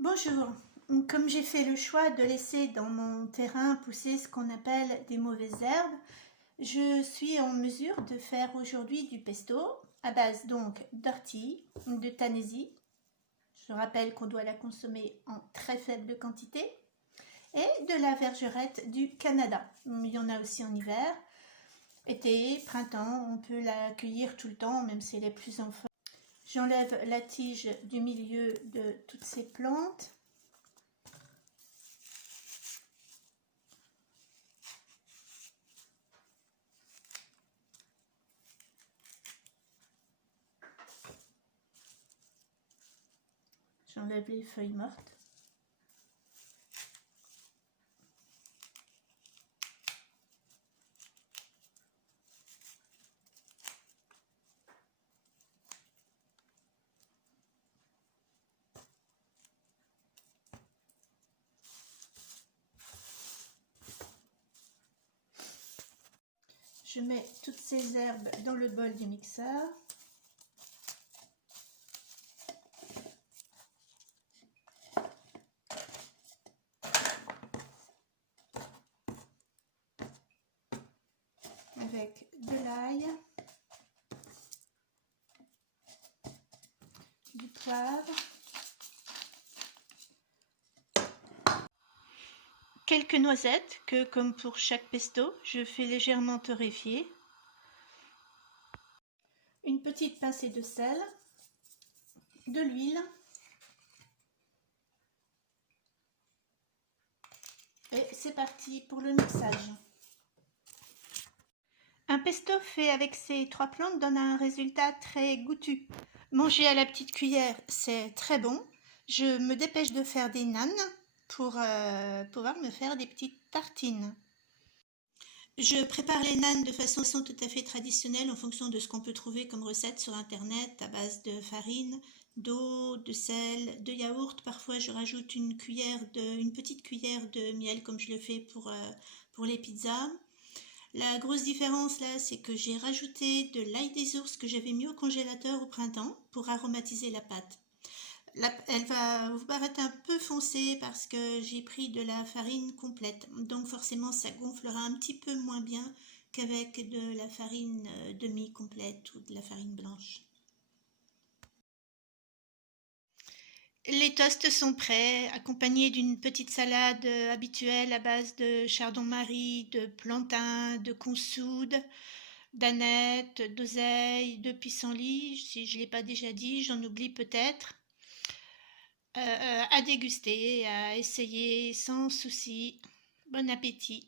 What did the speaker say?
Bonjour. Comme j'ai fait le choix de laisser dans mon terrain pousser ce qu'on appelle des mauvaises herbes, je suis en mesure de faire aujourd'hui du pesto à base donc d'ortie, de tanésie. Je rappelle qu'on doit la consommer en très faible quantité et de la vergerette du Canada. Il y en a aussi en hiver. Été, printemps, on peut la cueillir tout le temps, même si elle est plus en feuilles. J'enlève la tige du milieu de toutes ces plantes. J'enlève les feuilles mortes. Je mets toutes ces herbes dans le bol du mixeur. Avec de l'ail, du poivre, quelques noisettes que, comme pour chaque pesto, je fais légèrement torréfier, une petite pincée de sel, de l'huile et c'est parti pour le mixage. Un pesto fait avec ces trois plantes donne un résultat très goûtu. Manger à la petite cuillère, c'est très bon. Je me dépêche de faire des nanes pour pouvoir me faire des petites tartines. Je prépare les nanes de façon tout à fait traditionnelle en fonction de ce qu'on peut trouver comme recette sur internet à base de farine, d'eau, de sel, de yaourt. Parfois je rajoute une petite cuillère de miel comme je le fais pour les pizzas. La grosse différence là, c'est que j'ai rajouté de l'ail des ours que j'avais mis au congélateur au printemps pour aromatiser la pâte. Elle va vous paraître un peu foncée parce que j'ai pris de la farine complète, donc forcément ça gonflera un petit peu moins bien qu'avec de la farine demi-complète ou de la farine blanche. Les toasts sont prêts, accompagnés d'une petite salade habituelle à base de chardon-marie, de plantain, de consoude, d'aneth, d'oseille, de pissenlit. Si je ne l'ai pas déjà dit, j'en oublie peut-être. À déguster, à essayer sans souci. Bon appétit!